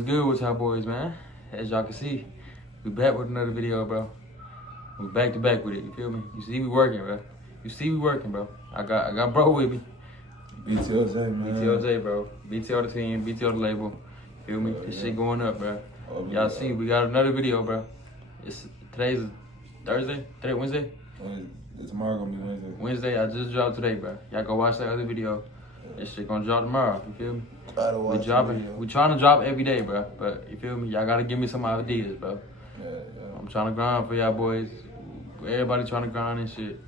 What's good with y'all boys, man? As y'all can see, we back with another video, bro. We back to back with it, you feel me? You see we working, bro. You see we working, bro. I got bro with me. BTLJ, man. BTLJ, bro. BTL the team, BTL the label. Feel me? This shit going up, bro. Y'all see, we got another video, bro. Today's Thursday? Today Wednesday? Tomorrow gonna be Wednesday. Wednesday, I just dropped today, bro. Y'all go watch that other video. This shit gonna drop tomorrow, you feel me? We trying to drop every day, bro. But you feel me? Y'all gotta give me some ideas, bro. Yeah. I'm trying to grind for y'all boys. Everybody trying to grind and shit.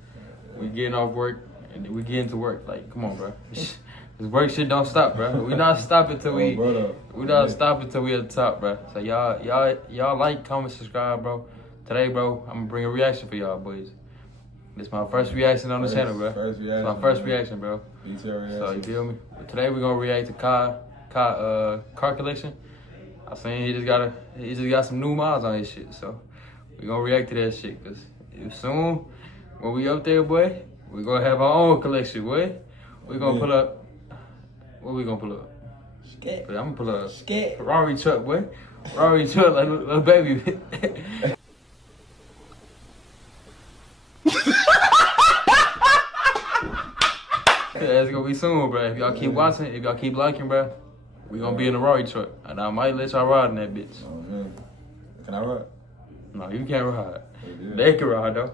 We getting off work and we getting to work. Like, come on, bro. This work shit don't stop, bro. We not stopping till we not stopping till we at the top, bro. So y'all like, comment, subscribe, bro. Today, bro, I'm gonna bring a reaction for y'all boys. This my first reaction on the channel, bro. It's my first reaction, bro. So you feel me? But today we gonna react to car collection. I seen he just got some new models on his shit. So we gonna react to that shit, cause soon when we up there, boy, we gonna have our own collection, boy. We gonna pull up. What we gonna pull up? I'm gonna pull up a Ferrari truck, boy. Ferrari truck like little baby. It's gonna be soon, bro. If y'all keep watching, if y'all keep liking, bro, we gonna be in the Ferrari truck, and I might let y'all ride in that bitch. Oh man, can I ride? No, you can't ride. They can ride though.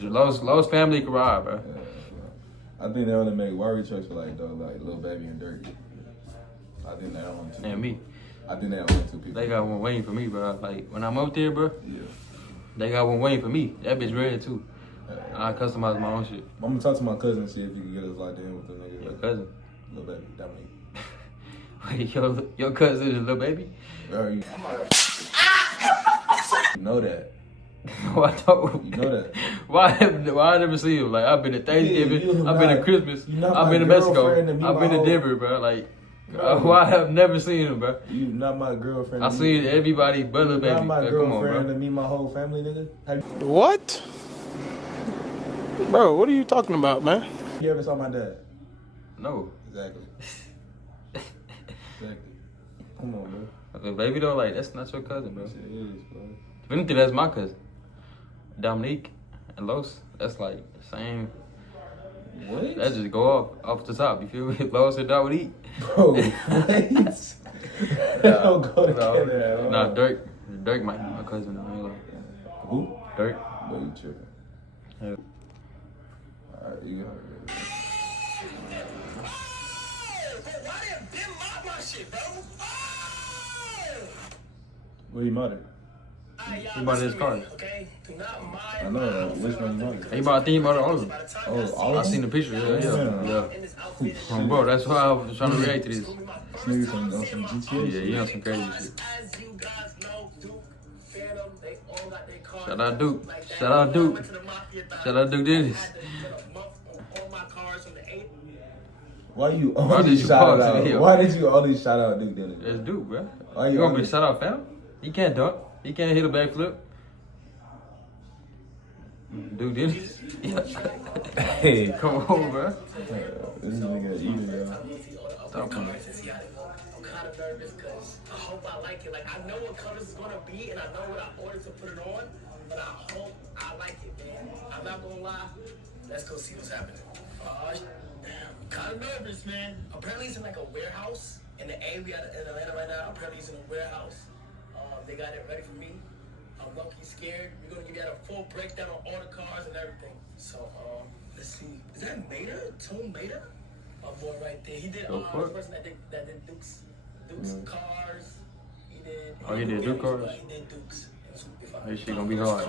Lowe's family can ride, bro. Yeah. I think they only make Ferrari trucks for like Lil Baby and Dirk. I think they only two. And me. I think they only two people. They got one waiting for me, bro. Like when I'm up there, bro. Yeah. They got one waiting for me. That bitch red too. I customize my own shit. I'm gonna talk to my cousin and see if he can get us locked in with the nigga. Your cousin? Lil Baby, Dominique. Wait, your cousin is Lil Baby? You know that. No, I don't. You know that. Why I never see him? Like I've been to Thanksgiving, I've been to Christmas, I've been to Mexico, I've been to Denver, bro. Like why I have never seen him, bro? You not my girlfriend. I seen everybody but Lil Baby. Not my girlfriend, come on, bro. To meet my whole family, nigga. What? Bro, what are you talking about, man? You ever saw my dad? No. Exactly. Come on, bro. Lil Baby though, like that's not your cousin, bro. Yes, it is, bro. If anything, that's my cousin. Dominique and Los, that's like the same. What? That just go off the top. You feel me? Los and Dominique. Bro, what? They don't go together. Nah, Dirk might be my cousin. Who? Dirk. Boy, you tripping. Yeah. Alright, you got it. Why didn't Ben lock my shit, bro? Where you mother? He bought his car. I know, which one you mother? He bought all of them. Oh, all of I seen the picture, yeah. Bro, that's why I was trying to react to this. This nigga's on some GTA. Yeah, he on some crazy shit. Shout out Duke. Shout out Duke. Shout out Duke Dennis. Why you always shout out? Why did you always shout out Duke Dennis? That's Duke, bro. Why You want me to shout out fam? He can't dunk. He can't hit a backflip. Duke Dennis. Hey, come on, bro. This nigga eating, yo. Stop playing. I'm kind of nervous because I hope I like it. Like, I know what colors it's going to be, and I know what I ordered to put it on, but I hope I like it, man. I'm not going to lie. Let's go see what's happening. I'm kind of nervous, man. Apparently, it's in like a warehouse in the area in Atlanta right now. Apparently, it's in a warehouse. They got it ready for me. I'm low-key scared. We're going to give you a full breakdown on all the cars and everything. So, let's see. Is that Mater? Tone Mater? My boy right there. He did the person that did Duke's cars. He did. Oh, he did Duke cars? He did Duke's. This shit gonna be hard.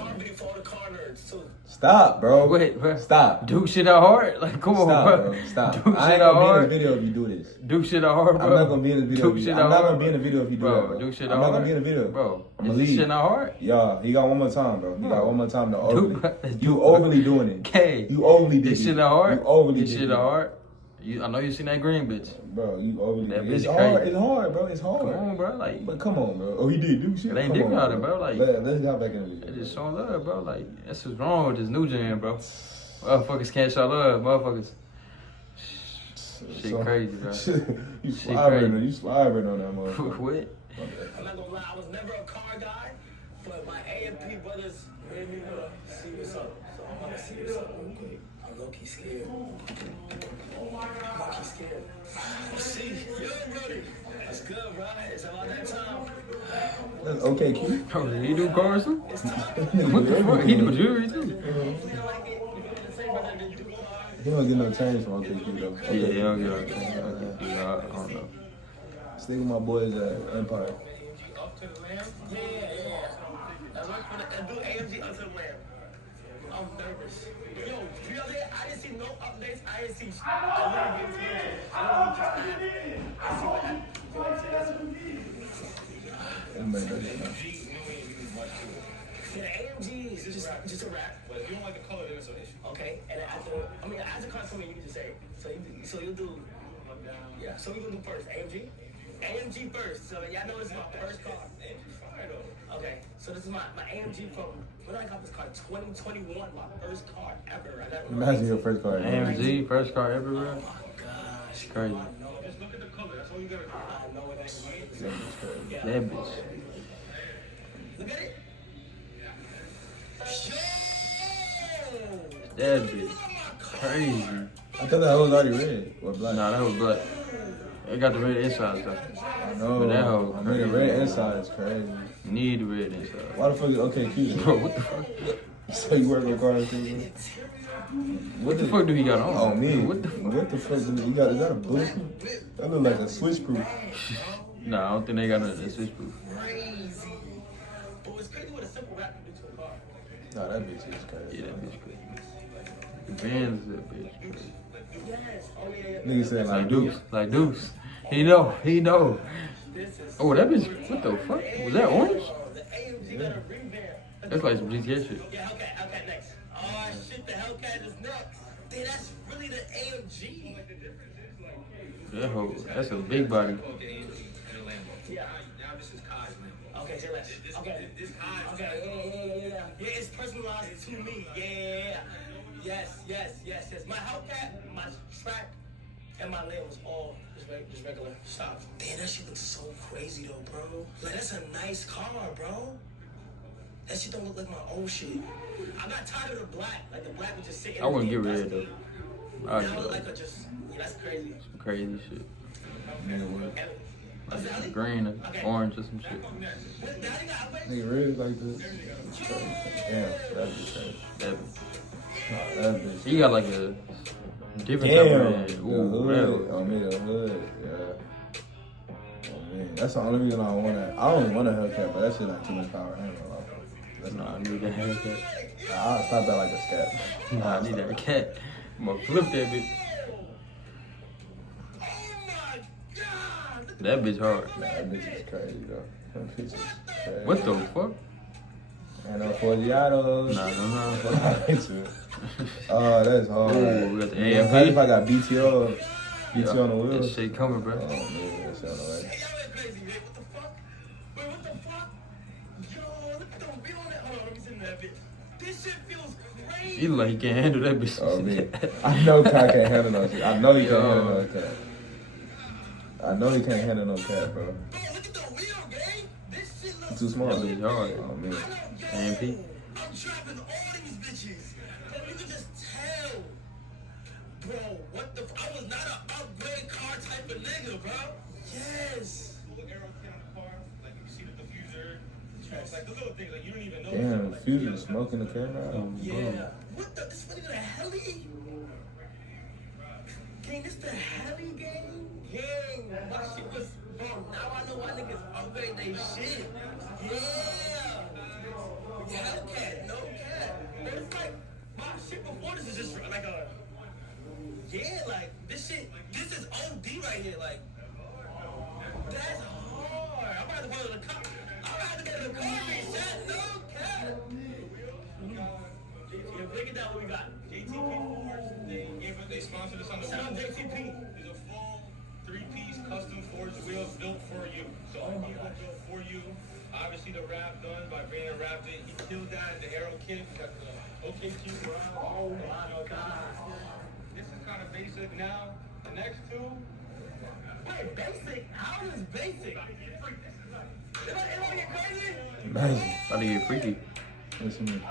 Stop, bro. Wait, bro. Stop. Duke shit out hard? Like, come on, bro. Stop. Duke I shit ain't out gonna hard. be in this video if you do this. Duke shit out hard, bro. I'm not gonna be in this video. Duke shit I'm out not hard. gonna be in the video if you do that, bro. Duke shit I'm out not hard. gonna be in the video, Bro. I'm Is this shit not hard? Yeah, he got one more time, bro. He got one more time to overly. Duke, You overly doing it. K. You overly did This it. shit not hard? You overly This did shit it. not hard? I know you seen that green bitch. Bro, you overly That did it. It's bitch hard. crazy. It's hard, bro. It's hard. Come on, bro. Like, But come on, bro. Oh, he did do shit. It ain't Come different on, out there, bro. Like, let's get back in the video. they just showing love, bro. Like, that's what's wrong with this new gen, bro. Motherfuckers can't show love, motherfuckers. Shit crazy, bro. You Shit slobbering on that motherfucker. What? I'm not gonna lie, I was never a car guy, but my AMP brothers made me wanna see what's up. So I'm gonna see what's up real quick. I'm low-key scared. I'm low-key scared. Let's see. Yo, Brody. That's good, bro. It's about that time. That's okay, Q. Oh, did he do cars too? It's time. What the fuck? He do jewelry too? You feel like it? You feel the same brother that do cars? He don't get no change from okay, Q though. Yeah, he don't get okay. I don't know. Stick with my boys at Empire. Up to the lamb? Yeah. That's what for the do AMG up to the lamb. I'm nervous. Yo, you know that? I didn't see no updates. I didn't see. I literally gave it to you. I see what happened. You know what I'm saying? Yeah, the AMG is just a wrap. But if you don't like the color, then it's an issue. Okay, and after car something you can just say. So you'll do. Yeah. So we gonna do first AMG. AMG first. So y'all know this is my first car. Okay, so this is my AMG from, when did I got this car? 2021, my first car ever. I got Imagine your first car. AMG, first car ever, bro. Oh my gosh. It's crazy. Just look at the color, that's all you gotta do. I know it actually is. Yeah. That bitch. Look at it. Yo! That bitch. Crazy. I thought that was already red or black. Nah, that was black. It got the red inside though. I know. But that hoe I mean, the red inside is crazy. You need the red inside. Why the fuck is okay, Q? Bro, what the fuck? So you work on cars too, bro? What the fuck do he got on? Oh, me. What the fuck? What the fuck do you got? Is that a bulletproof? That look like a switch proof. Nah, I don't think they got none of that switch proof. Crazy. But it's crazy what a simple wrap can do to a car. Nah, that bitch is crazy. Yeah, that bitch crazy. The Benz is that bitch crazy. Yes. Oh, yeah. Nigga said Like like Deuce. Like Deuce. He know. This is. Oh, that bitch, what the fuck? Was that orange? The AMG got a revamp. That's like some GTA shit. Yeah, Hellcat next. Oh shit, the Hellcat is next. Dude, that's really the AMG. That hoe, that's a big body. Yeah. Now this is Kai's Lambo. Okay, say less. Okay. This Kai's. Okay, yeah. Yeah, it's personalized to me. Yeah. Yes. My Hellcat, my track, and my lane was all just regular. Stop. Damn, that shit looks so crazy though, bro. Like that's a nice car, bro. That shit don't look like my old shit. I got tired of the black. Like the black was just sitting. I wouldn't get rid of it though. I'd Now get like like a just that's crazy. some crazy shit. Like Okay. some green or orange or some shit. nigga really like this. Damn, that bitch crazy. That bitch. Nah, that bitch. He got like a different Damn, type of the head. Ooh, hood. that Oh, me, the hood. Yeah. Oh man, that's the only reason I don't want that. I don't want a Hellcat, but that shit like too much power. I ain't gonna lie. That's Nah, I not. need that haircut. I'll stop that like a scat. Nah, I need that cat. I'm gonna flip that bitch. Oh my god! That bitch hard. Nah, that bitch is crazy though. That bitch is crazy. What the fuck? And Forgiatos. Nah. Oh, that's hard. Ooh, we got the Imagine AMP. if I got BTO on the That wheels. shit coming, bro. Oh man, that shit on the way. Y'all went crazy, Rick. What the fuck? Wait, what the fuck? Yo, look at the wheel on that. Hold on, let me sit in that bitch. This shit feels crazy. He look like he can't handle that bitch. Oh man, I know Kai can't handle no shit. I know he can't handle no cat. I know he can't handle no cat, bro. Man, look at the wheel, gang. This shit looks Too small. That bitch hard. Oh man. AMP. I'm trapping all these bitches. Bro, you can just tell. Bro, what the I was not an upgrade car type of nigga, bro. Yes. The arrow kit on the car, like you see the diffuser, like the little things, like you don't even know. Damn, Fusion smoking the camera out. Yeah. What the? This nigga the heli? Gang, this the heli gang? Gang, my shit was wrong. Now I know why niggas upgrade they shit. Yeah. Hellcat, no cat. But it's like, my shit before this is just like a, yeah, like, this is OD right here, like, that's hard. I'm about to go to the car. Shit, no cat. Yeah, break it down what we got. JTP Fords, they sponsored us on the wheel. Shout out JTP. There's a full 3-piece custom forged wheels built for you. So all the wheels built for you. Obviously the wrap done by Brandon wrapped it. He killed that in the aero kit. We got the OKQ brown. Oh my god. This is kind of basic now. Wait, basic? How is basic? Am I get crazy? Imagine. About to get freaky. Listen to me.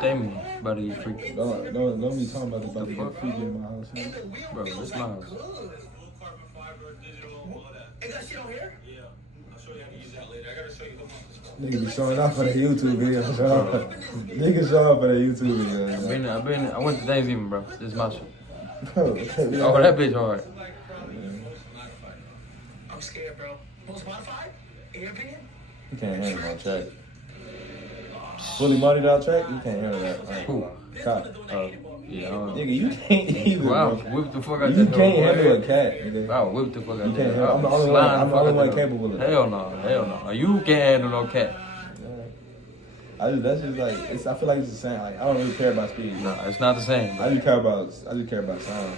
Tell me, about to get freaky. Don't be talking about to get freaky in my house. And the wheel Bro, feels it's my like house. good. Is that shit on here? Yeah, I'll show you how to use that later. I gotta show you the one. Nigga be showing off for the YouTube video. Nigga show off for the YouTube video. I went to Thanksgiving, bro. This is my shit. Bro, Oh, that bitch hard. I'm scared, bro. Most modified? In your opinion? You can't handle my track. Fully modded out track? You can't handle that. Like, Who? cop. Yeah, Nigga, you can't either. Wow, Bro. whip the fuck out You that door. can't boy. handle a cat, nigga. Wow, whip the fuck out You that can't door. handle. I'm the only one. Slide I'm the fuck only out one that door. capable of that. Hell no. You can't handle no cat. That's just like it's. I feel like it's the same. Like I don't really care about speed. Nah, it's not the same. I just care about sound.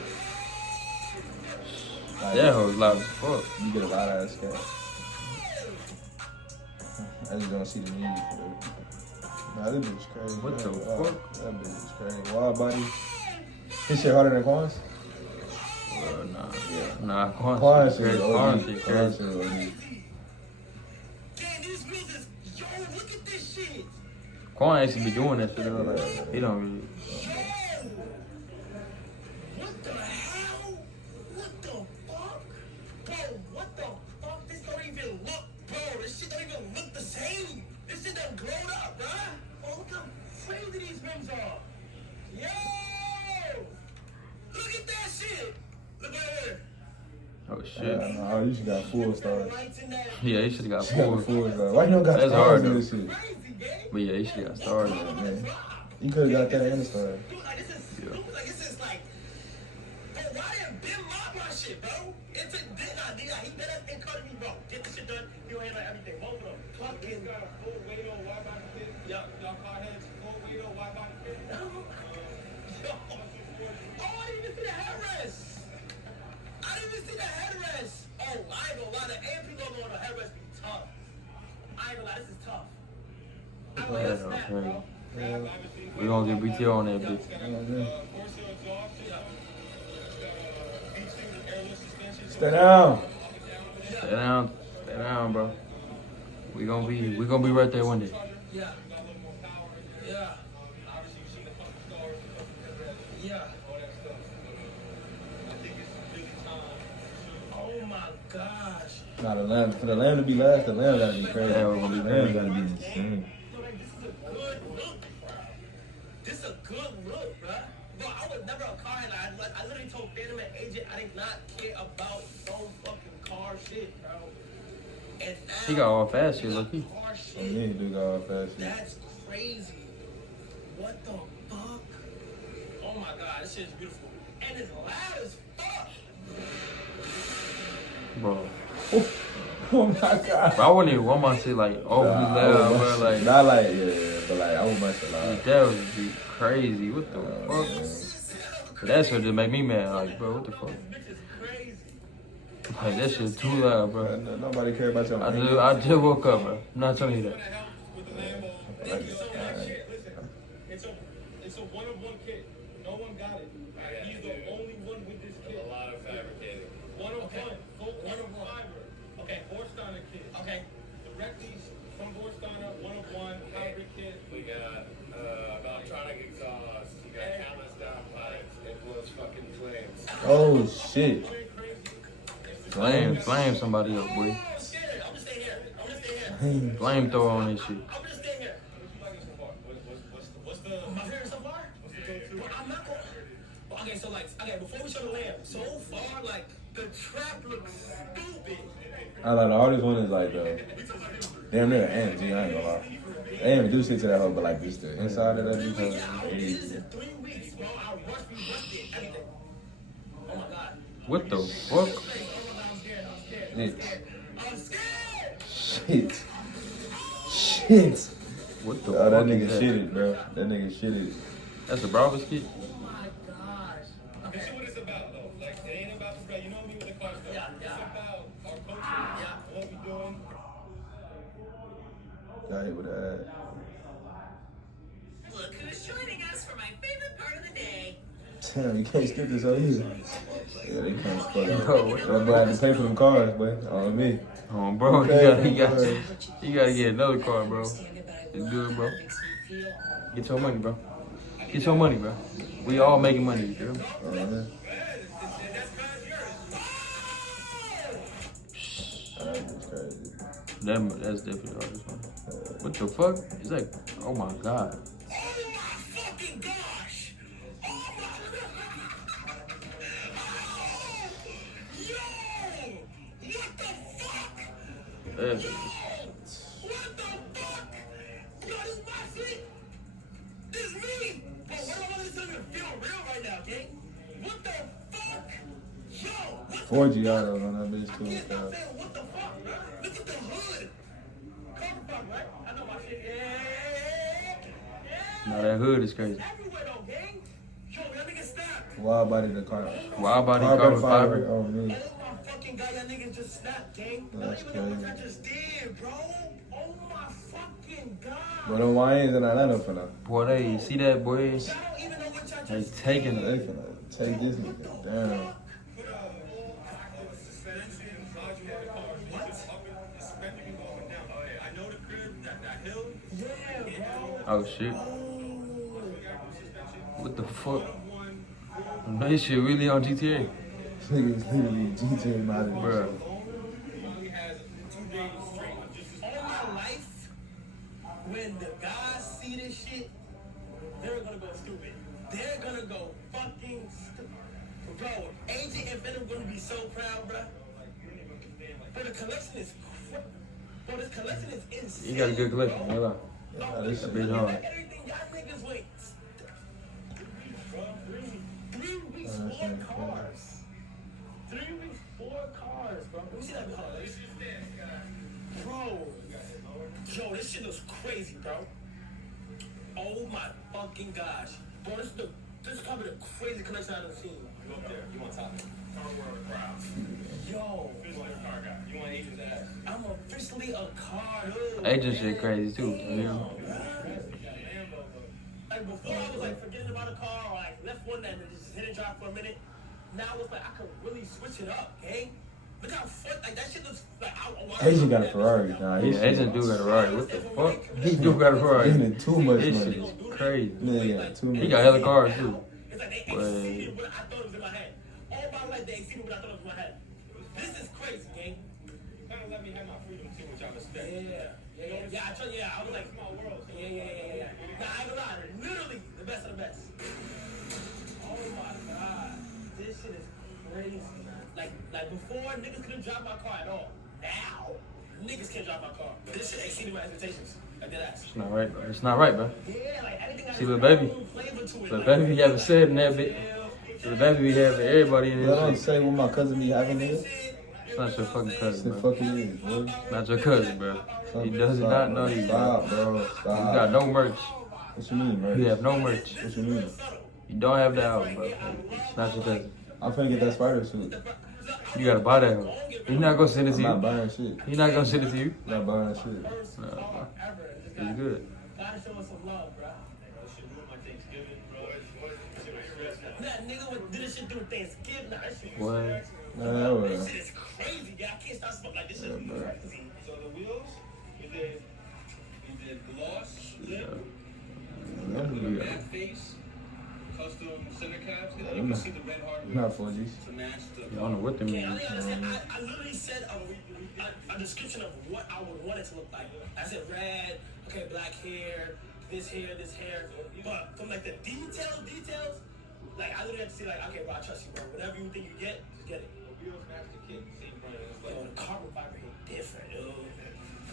Like, That hoe's loud as fuck. you get a lot of ass cat. I just don't see the need for it. Nah, this bitch is crazy. What the Wow, fuck? That bitch is crazy. Wild body. This shit harder than Quan's? Nah, Quan Quan's shit shit crazy. is Quan OD. shit Quan's crazy. shit is OD. Damn, these wheels is. Yo, look at this shit. Quan actually be doing that shit. Like, he don't really. Yo! What the hell? What the fuck? Bro, what the fuck? This don't even look, bro. This shit don't even look the same. This shit done glowed up, bruh. Oh, look how crazy these rims are. Yo! Look at that shit. Look right here. Oh shit. Nah, you should got full stars. Lights in that. Yeah, he should have got You got four. the full stars. Why you don't got That's stars hard, in this shit? Crazy, gang. But yeah, he should have got stars. Man, you could have got that and a star. Dude, like, this is stupid. Like, this is like, bro, why didn't Ben mob my shit, bro? It's a nigga. He better encourage me, bro. Get this shit done. He'll handle everything. Both of them. Fucking. Got a full weight on wide body kit. Yup. Y'all car heads, full weight on wide body kit. Yo. Oh, I didn't even see the headrest. I didn't even see the headrest. Oh, I ain't gonna lie. The AMP logo on the headrest be tough. I ain't gonna lie. This is tough. I ain't gonna Yeah, snap, okay. bro. We gonna get BTO on that bitch. Force exhaust. Airless suspension. Stay down. Stay down, bro. We gonna be right there one day. Yeah. Yeah. Yeah. Oh my gosh. Nah, for the lamb to be last, the lamb gotta be crazy. Yeah, we're gonna be The lamb crazy. gotta be insane. This is a good look, bruh. Bro, I was never a car headlight. I literally told Phantom and agent I did not care about no fucking car shit, bro. And now, He got all fast shit, look. He. car shit. Yeah, you do got all fast shit. That's crazy. What the fuck? Oh my god, this shit is beautiful. And it's loud as fuck. Bro. Oh my god. Bro, I wouldn't even want my shit like overly Nah, loud, bro. Like not like but like I want my shit loud. that would be crazy. What the fuck? That shit just make me mad. Like, bro, what the fuck? This is crazy. Like that shit too loud, bro. Nobody care about your I just woke up, bro. I'm not telling you that. It's a one-of-one kit. No one got it. He's the only one with this kit. A lot of fabricating. One-of-one. Full one-of-one. Fiber. Okay. Borsteiner kit. Okay. Directly from Borsteiner, one-of-one hybrid kit. We got Valtronic exhaust. You got countless downpipes. It blows fucking flames. Oh shit. Flame somebody up, boy. I'm scared. I'm just staying here. I'm just staying here. Flamethrower on this shit. I'm just staying here. What's the My favorite so far? Well, I'm not going. Well, okay, so like, okay, before we show the lamb, so far, like, the trap looks stupid. I like the hardest one is like damn near AMG, I ain't gonna lie. They ain't even do shit to that hoe, but like just the inside of that bitch. This is 3 weeks, bro. I rushed it, everything. Oh my god. What the fuck? I'm scared. I'm scared. Shit. Shit. What the Oh, fuck that is nigga that? shitted, bro. That nigga shitted. That's the Bravo skit? Oh my gosh. This is what it's about, though. Like, it ain't about the you know me with the car stuff. Yeah. It's about our culture. Yeah. What we doing. Got hit with that. Look who's joining us for my favorite part of the day. Damn, you can't skip this so easy. Yeah, they can't fuck it. Bro, what the That boy had to pay for them cars, boy. On me. Oh, bro, you gotta get another car, bro. It's good, bro. Get your money, bro. Get your money, bro. We all making money, you feel me? That's crazy. That's definitely the hardest one. What the fuck? It's like, oh my god. Oh my fucking gosh! Oh my Yo! What the fuck? That's, What the fuck? Yo, this my shit. This me. But what I want to even feel real right now, gang. What the fuck? Yo, what 4 Giottos on that bitch I too. can't stop So. saying what the fuck, bro. Look at the hood. Cover fuck, right? I know my shit. Yeah. no, that hood is crazy. Everywhere though, gang. Yo, y'all niggas snap. Wild body the car. Wild body Carbon carbon fiber. Oh me. Oh my fucking god, y'all niggas just snapped, gang. I don't That's even know what I crazy. just did, bro. Oh my fucking god. But them YNs in Atlanta for now. Boy, they see that, boy. Y'all don't even know what y'all They just taking They it. finna take this nigga down. I know the crib, that hill. Oh shit. What the fuck? That shit really on GTA. Niggas literally GTA modded. Bruh. He has 2 days straight of just all my life, when the guys see this shit, they're gonna go stupid. They're gonna go fucking stupid. Bro, Agent and Venom gonna be so proud, bro. But the collection is bro, this collection is insane. You got a good collection, no lie. Nah, this shit. Bitch hard. Everything y'all niggas wait. 3 weeks, Oh, that 4 shit cars. 3 weeks, 4 cars, bro. Let me see that car. Bro, yo, this shit looks crazy, bro. Oh my fucking gosh, bro, this is probably the crazy collection I've ever seen. go up there. You want top? Car world crowd. Yo, Who's like a car guy? You want agent's ass? I'm officially a car dude. Agent shit crazy too. You know? Like before, I was like forgetting about a car, or like left one and then just hit and drive for a minute. Now it's like I could really switch it up, gang. Look how like that shit looks like. Agent got a Ferrari. Nah, Yeah, Agent do got a Ferrari. What the fuck? He do got a Ferrari. Getting too much This money. shit is crazy. Yeah, yeah, too much. He got hella cars too. It's like they But exceeded what I thought was in my head. All my life they exceeded what I thought was in my head. This is crazy, gang. Kind of let me have my freedom too, which I respect. Yeah. I trust. Yeah, I was like, Small world. So yeah. Nah, I ain't gonna lie. Literally the best of the best. Oh my god, this shit is crazy. Like before, niggas couldn't drive my car at all. Now, niggas can't drive my car. This shit exceeded my expectations. Like that ass. It's not right, bro. It's not right, bro. Yeah, like everything got See, its little baby. own flavor to it. Little baby be having said in that bit. Little baby be having everybody in Let him this shit. say what my cousin be having here. It's not your fucking It's cousin, the bro. fuck it is, bro. Not your cousin, bro. He does Stop, not know bro. you, bro. Stop, bro. You Stop. got no merch. What you mean, bro? You have no merch. What you mean? You don't have the album, bro. It's not your cousin. I'm finna get that spider suit. You gotta buy that one. He's not gonna send it to I'm not you. buying shit. He's not gonna send it to you. I'm not buying shit. No, bro. It's good. Gotta show us some love, bro. shit ruined my Thanksgiving, bro. Shit was stressful. That nigga would do this shit during Thanksgiving. Nah, that shit was Boy. Nah, well. This shit is crazy, yeah. I can't stop smoking. Like, this shit is crazy. So the wheels, we did gloss, lip, matte face, custom center caps, and then you can see the red hardware Not 4Gs. to match the. I don't know what them Okay, I means. didn't understand. I literally said a description of what I would want it to look like. I said red, okay, black hair, this hair. But from like the details, like I literally have to say like, okay, bro, I trust you, bro. Whatever you think you get, just get it. The wheels match the kit, same brand. It's Yo, like the carbon fiber hit different, dude.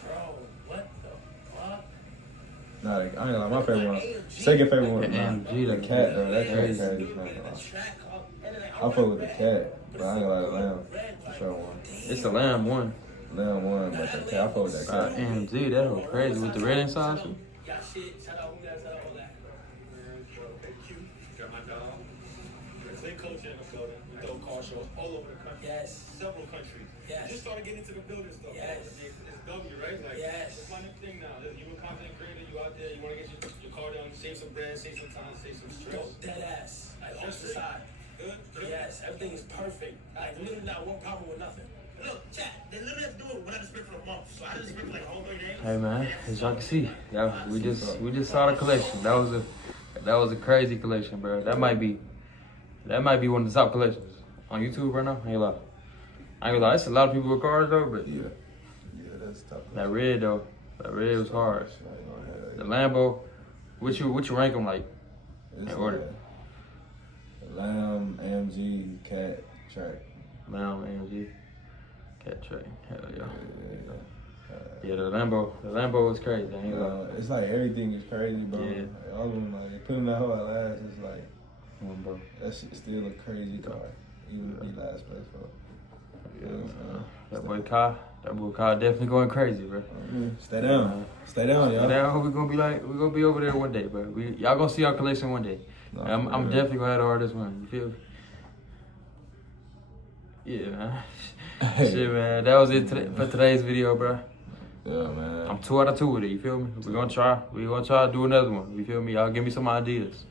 Bro, what the fuck? Nah, I ain't gonna lie. My favorite one. Second favorite one. AMG, The cat, though. That cat crazy. crazy. I fuck with the cat, but I ain't gonna lie, the lamb. For sure one. It's a lamb one. Lamb one, but the cat, I fuck with that cat. AMG, that whole crazy with the red inside too. Yeah, shit. Shout out, all that. got my dog. They coach in the building. We throw car shows all over the country. Yes. Several countries. Yes. Just started getting into the building stuff. Yes. It's W, right? Like, Yes. it's my new thing now. You a content creator, you out there, you want to get your car down, save some bread, save some time, save some Yo, stress. dead ass. Like, off the side. Yes, everything is perfect. Like, literally not one problem with nothing. Look, chat, they literally have to do it when I just spent for a month. So I just spent for like a whole 30 days. Hey man, as y'all can see, we just saw the collection. That was a crazy collection, bro. That might be one of the top collections on YouTube right now. I ain't gonna lie. It's a lot of people with cars though, but Yeah, that's tough. that red was hard. The Lambo, what you rank them like in order? Lamb, AMG, Cat, Track. Lamb, AMG, Cat Track. Hell yeah. Yeah, the Lambo was crazy. I ain't gonna lie. It's like everything is crazy, bro. Yeah. Like, all of them, like putting that hoe at last, it's like Bro. that shit's still a crazy car, even if he last place for. Yeah, man. That boy Kai definitely going crazy, bro. Stay down, y'all. Now we gonna be over there one day, bro. Y'all gonna see our collection one day. No, I'm definitely gonna have the hardest one. You feel me? Yeah, man. Shit, man. That was it for today's video, bro. Yeah, man. I'm 2 out of 2 with it. You feel me? We're gonna try to do another one. You feel me? Y'all give me some ideas.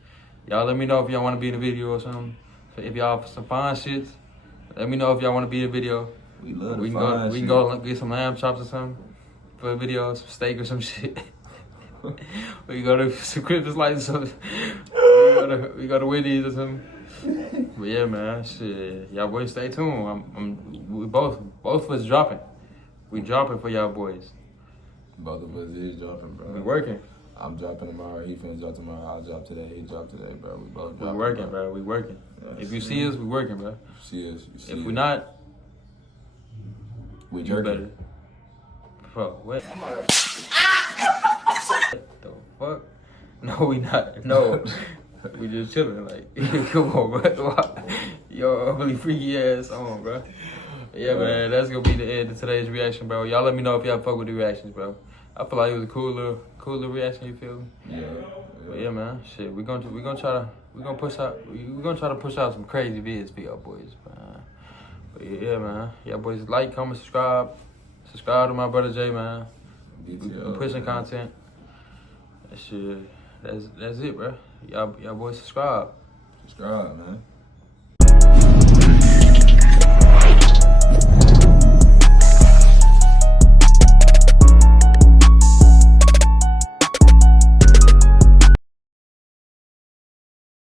Y'all let me know if y'all want to be in a video or something. If y'all have some fine shit, let me know if y'all want to be in a video. We love We can go get some lamb chops or something for a video, some steak or some shit. We can go to some Christmas lights or something. We go to Wendy's or something. But yeah, man, shit. Y'all boys stay tuned. We both of us dropping. We dropping for y'all boys. Both of us is dropping, bro. We working. I'm dropping tomorrow. He finna drop tomorrow. I'll drop today. He dropped today, bro. We both We dropping. working, bro. We working. Yeah, If you see us, we working, bro. You see If us. we not, we you jerking. better. Fuck, what? The fuck? No, we not. No. We just chilling, like, come on, bro. Yo, ugly freaky ass on, bro. Yeah, man, that's gonna be the end of today's reaction, bro. Y'all let me know if y'all fuck with the reactions, bro. I feel like it was a cool little reaction. You feel me? Yeah. But yeah, man. Shit, we gonna try to push out some crazy vids for y'all boys, man. But yeah, man. Y'all boys like, comment, subscribe to my brother Jay, man. We pushing content. That shit. That's it, bro. Y'all boys subscribe. Subscribe, man.